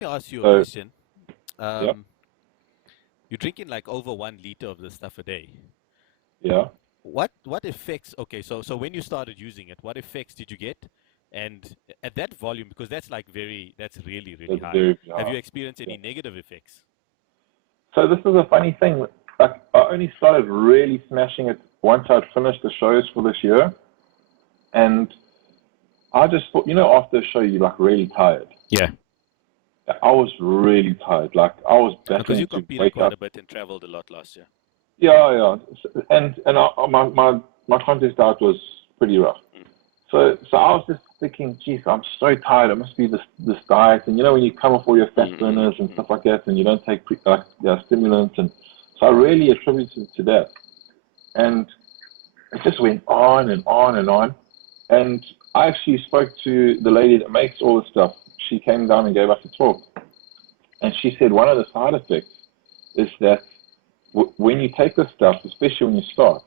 me ask you a So, question. yeah, Um, you're drinking like over 1 liter of this stuff a day. yeah, What effects? Okay, so when you started using it, what effects did you get? And at that volume, because that's really really that's high. very Have hard. you experienced Yeah. any negative effects? So this is a funny thing. Like, I only started really smashing it once I'd finished the shows for this year, and I just thought, after a show, you're like really tired. Yeah, I was really tired. Like I was because you battling to competed wake quite up. a bit and traveled a lot last year. Yeah, yeah. My contest diet was pretty rough. Mm. So I was just thinking, geez, I'm so tired. It must be this diet. And when you come off all your fat burners and stuff like that, and you don't take stimulants, and so I really attributed it to that. And it just went on and on and on. And I actually spoke to the lady that makes all this stuff. She came down and gave us a talk, and she said one of the side effects is that when you take this stuff, especially when you start,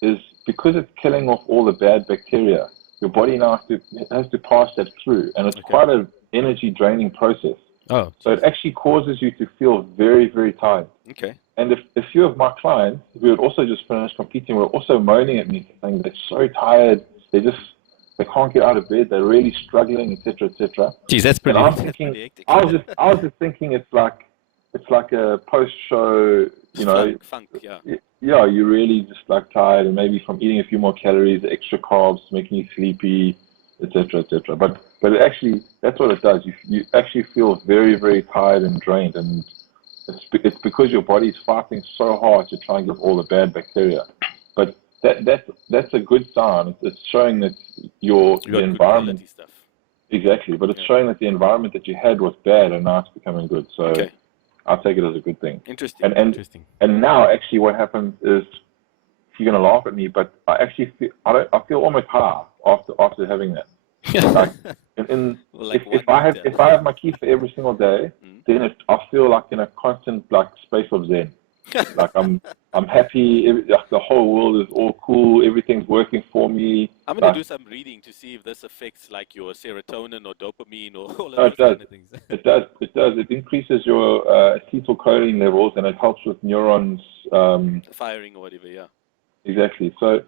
is because it's killing off all the bad bacteria, your body now has to pass that through, and it's Okay. quite an energy draining process. Oh, So it jeez. actually causes you to feel very, very tired. Okay. And if a few of my clients who had also just finished competing were also moaning at me, saying they're so tired, they can't get out of bed, they're really struggling, etc., etc. Geez, that's And pretty I'm that's thinking, pretty hectic. I was just thinking it's like a post show, It's funk, yeah. yeah, you're really just like tired, and maybe from eating a few more calories, extra carbs, making you sleepy, etc., etc. But actually, that's what it does. You actually feel very, very tired and drained, and it's because your body's fighting so hard to try and get all the bad bacteria. But that's a good sign. It's showing that You the got good environment. quality stuff. Exactly, but it's Yeah. showing that the environment that you had was bad, and now it's becoming good. So Okay. I'll take it as a good thing. Interesting. And and Interesting. and now actually, what happens is you're gonna laugh at me, but I actually I feel almost high after having that. Like in Well, like if one I have liter. if I have my kefir every single day, Mm. then I feel like in a constant like space of zen. Like I'm happy. Like the whole world is all cool. Everything's working for me. I'm gonna Like do some reading to see if this affects like your serotonin or dopamine or all of no, it those does. kind of things. It does. It does. It increases your acetylcholine levels, and it helps with neurons. Firing or whatever, yeah. Exactly. So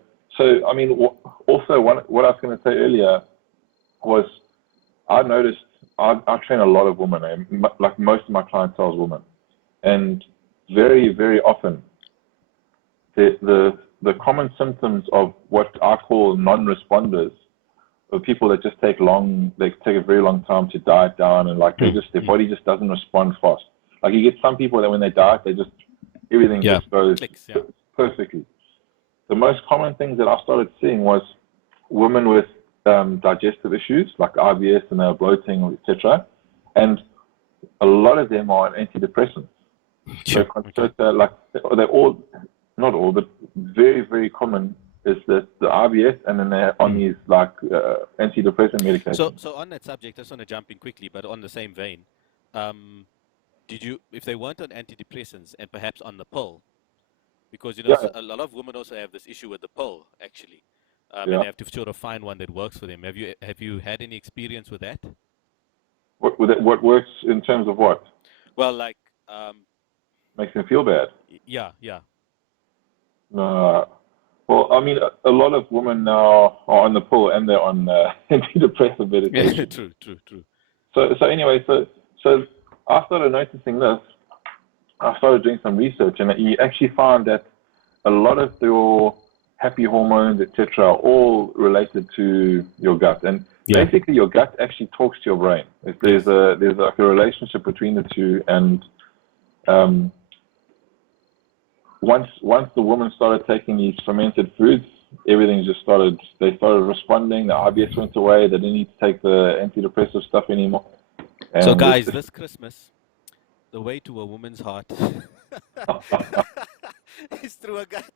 I mean, also what I was going to say earlier was I noticed I train a lot of women. Like most of my clientele is women, and very very often the common symptoms of what I call non-responders are people that just they take a very long time to diet down, and like their body just doesn't respond fast. Like you get some people that when they diet, everything Yeah. just goes Clicks, yeah. perfectly. The most common things that I started seeing was women with digestive issues like IBS and they're bloating, etc. And a lot of them are on antidepressants. So Sure. Okay. Concerta, like they all, not all, but very very common is that the IBS, and then they're on these like antidepressant So medications. so on that subject, I just want to jump in quickly, but on the same vein, um, if they weren't on antidepressants and perhaps on the pill, because Yeah, a lot of women also have this issue with the pill actually, and yeah. they have to sort of find one that works for them. Have you had any experience with that? What works in terms of what Well, like, um, makes them feel bad? yeah, yeah, No. Well, I mean, a lot of women now are on the pill and they're on antidepressant yeah, medication. true, true, true. So anyway, so I started noticing this. I started doing some research, and you actually find that a lot of your happy hormones, etc., are all related to your gut. And Yeah. basically, your gut actually talks to your brain. Yes. There's like a relationship between the two. And um, once the woman started taking these fermented foods, everything just started. They started responding. The IBS went away. They didn't need to take the antidepressive stuff anymore. So, And guys, this Christmas, the way to a woman's heart is through a gut.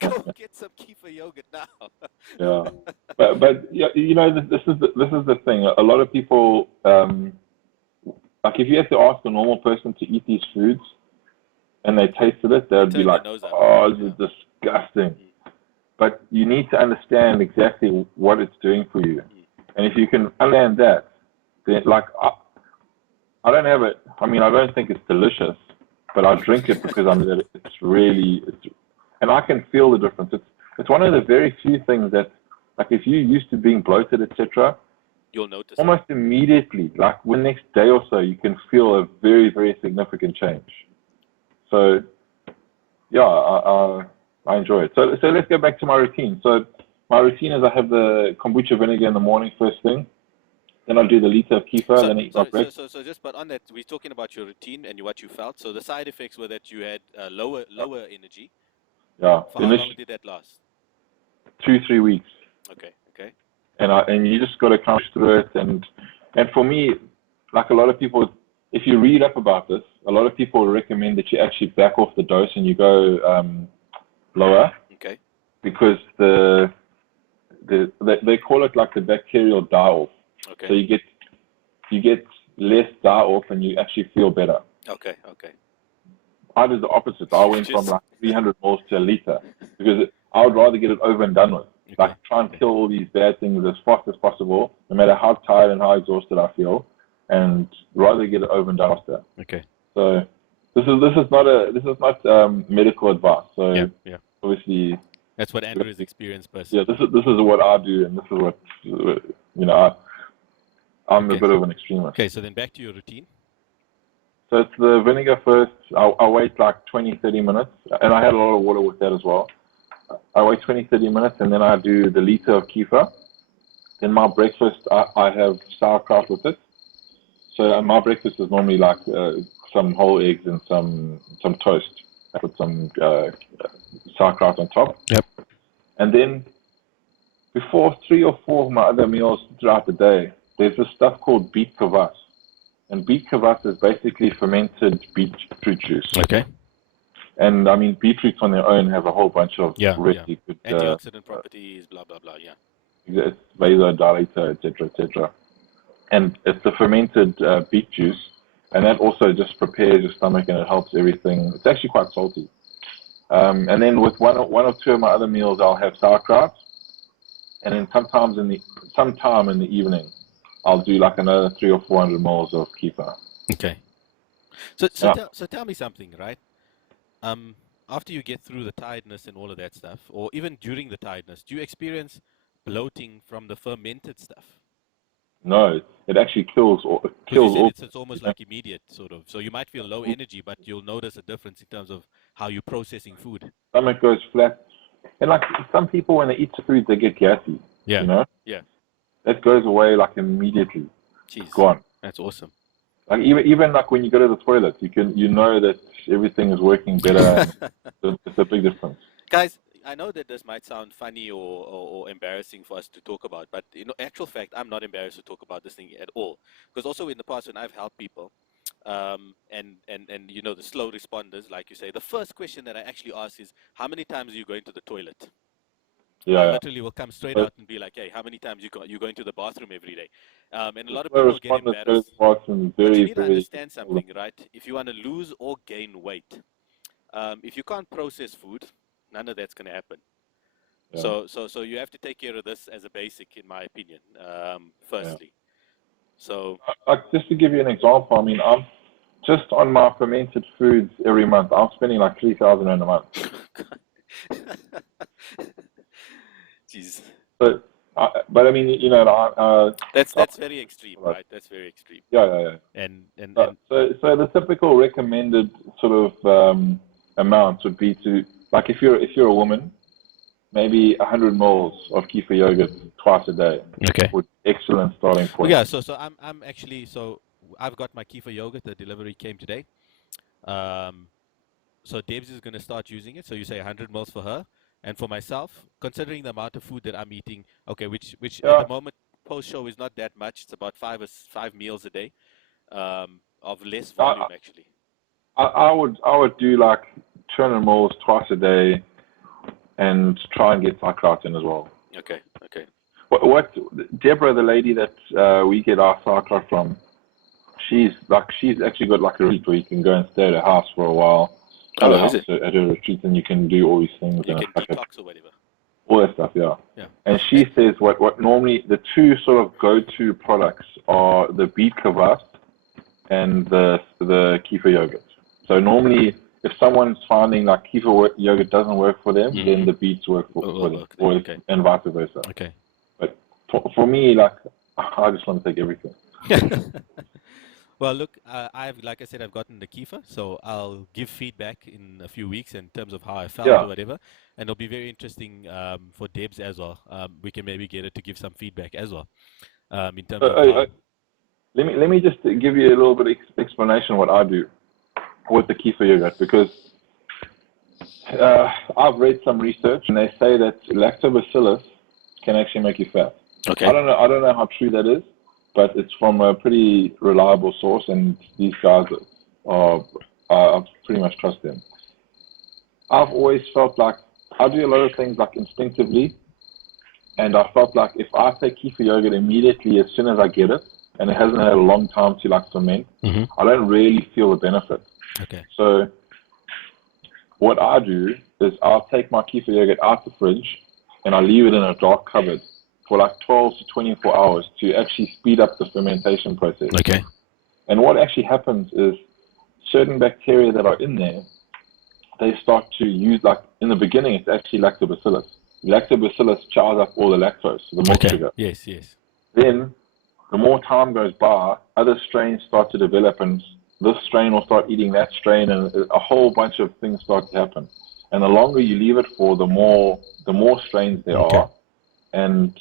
Go get some kefir yogurt now. yeah, but yeah, this is the thing. A lot of people, like if you had to ask a normal person to eat these foods and they tasted it, They they'd be turn their like, nose up. "Oh, this Yeah. is disgusting." Mm, But you need to understand exactly what it's doing for you, mm, and if you can understand that, then like I don't have it. I mean, I don't think it's delicious, but I drink it because and I can feel the difference. It's one of the very few things that, like, if you're used to being bloated, etc., You'll notice almost immediately, like the next day or so, you can feel a very, very significant change. So, yeah, I enjoy it. So let's go back to my routine. So my routine is I have the kombucha vinegar in the morning first thing. Then I'll do the liter of kefir. Then I eat my breakfast. So just, but on that, we're talking about your routine and what you felt. So the side effects were that you had lower energy. Yeah. For how long did that last? 2-3 weeks. Okay. And you just got to come through it. And for me, like a lot of people, if you read up about this, a lot of people recommend that you actually back off the dose and you go lower. Okay. Because they call it like the bacterial die-off. Okay. So you get less die-off and you actually feel better. Okay. I did the opposite. I went from like 300 mils to a liter because I would rather get it over and done with. Okay. Like try and kill all these bad things as fast as possible, no matter how tired and how exhausted I feel, and rather get it over and done faster. Okay. So this is not medical advice. So yeah. Obviously that's what Andrew's experienced person. Yeah, this is what I do, and this is what I'm a bit of an extremist. Okay, so then back to your routine. So it's the vinegar first. I wait like 20-30 minutes, and I had a lot of water with that as well. I wait 20-30 minutes, and then I do the liter of kefir. Then my breakfast, I have sauerkraut with it. So my breakfast is normally like some whole eggs and some toast. I put some sauerkraut on top. Yep. And then before 3 or 4 of my other meals throughout the day, there's this stuff called beet kvass. And beet kvass is basically fermented beetroot juice. Okay. And I mean, beetroots on their own have a whole bunch of really good antioxidant properties, blah blah blah. Yeah. It's vasodilator, etc. And it's the fermented beet juice, and that also just prepares your stomach and it helps everything. It's actually quite salty. And then with one or two of my other meals, I'll have sauerkraut, and then sometime in the evening, I'll do like another 300 or 400 mils of kefir. Okay. So tell me something, right? After you get through the tiredness and all of that stuff, or even during the tiredness, do you experience bloating from the fermented stuff? No, it actually kills all. It's almost like immediate, sort of. So you might feel low energy, but you'll notice a difference in terms of how you're processing food. Stomach goes flat, and like some people when they eat food, they get gassy. Yeah. You know. Yeah. That goes away like immediately. Jeez. Gone. That's awesome. Like even like when you go to the toilet, you know that everything is working better. It's a big difference. Guys, I know that this might sound funny or embarrassing for us to talk about, but in actual fact, I'm not embarrassed to talk about this thing at all. Because also in the past when I've helped people, and the slow responders, like you say, the first question that I actually ask is, how many times are you going to the toilet? Yeah. I literally will come straight out and be like, hey, how many times you going to the bathroom every day? And a lot of people get embarrassed. But you need to understand something, right? If you want to lose or gain weight, if you can't process food, none of that's going to happen. Yeah. So you have to take care of this as a basic, in my opinion, firstly. Yeah. So just to give you an example, I mean, I'm just on my fermented foods every month, I'm spending like 3,000 Rand a month. Jeez. But I mean, that's very extreme, right? That's very extreme. Yeah. And so the typical recommended sort of amounts would be to, like, if you're a woman, maybe 100 mils of kefir yogurt twice a day. Okay. Would excellent starting point. Yeah. So I'm actually, so I've got my kefir yogurt. The delivery came today. So Debs is going to start using it. So you say 100 mils for her. And for myself, considering the amount of food that I'm eating, okay, which at the moment post-show is not that much. It's about five meals a day, of less volume actually. I would do like 200 mils twice a day, and try and get sauerkraut in as well. Okay. What Deborah, the lady that we get our sauerkraut from, she's actually got like a retreat where you can go and stay at her house for a while. Is it? At a retreat, and you can do all these things. You can detox or whatever. All that stuff, yeah. And she says what normally the two sort of go-to products are the beet kvass and the kefir yogurt. So normally, if someone's finding like kefir yogurt doesn't work for them, then the beets work for them, or and vice versa. Okay. But for me, like I just want to take everything. Well, look, like I said, I've gotten the kefir, so I'll give feedback in a few weeks in terms of how I felt or whatever, and it'll be very interesting for Debs as well. We can maybe get her to give some feedback as well in terms of how. Let me just give you a little bit of explanation of what I do with the kefir yogurt, because I've read some research and they say that lactobacillus can actually make you fat. Okay. I don't know how true that is, but it's from a pretty reliable source, and these guys I pretty much trust them. I've always felt like I do a lot of things like instinctively, and I felt like if I take kefir yogurt immediately as soon as I get it, and it hasn't had a long time to like ferment, I don't really feel the benefit. Okay. So what I do is I'll take my kefir yogurt out the fridge and I leave it in a dark cupboard for like 12 to 24 hours to actually speed up the fermentation process. Okay. And what actually happens is certain bacteria that are in there, they start to use, like in the beginning, it's actually lactobacillus. Lactobacillus chows up all the lactose, the milk sugar. Yes, yes. Then the more time goes by, other strains start to develop, and this strain will start eating that strain, and a whole bunch of things start to happen. And the longer you leave it for, the more strains there are, and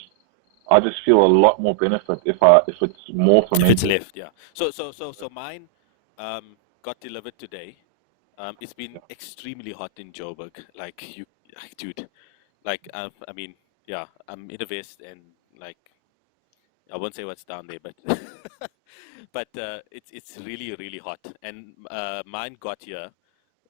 I just feel a lot more benefit if it's more fermented. If it's left, yeah. So mine got delivered today. It's been extremely hot in Joburg. Dude, I mean, yeah, I'm in a vest and like, I won't say what's down there, but but it's really, really hot. And mine got here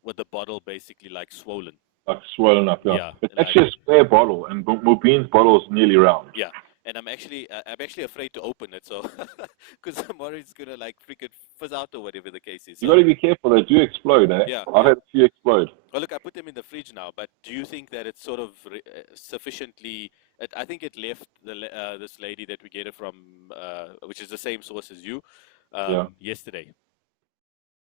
with the bottle basically like swollen. Like swollen up, yeah. It's actually a square bottle, and Mubin's bottle is nearly round. Yeah, and I'm actually afraid to open it, so because I'm worried it's gonna like freaking fizz out or whatever the case is. You got to be careful; they do explode, eh? Yeah, I've had a few explode. Well, look, I put them in the fridge now, but do you think that it's sort of sufficiently? I think it left this lady that we get it from, which is the same source as you, yesterday.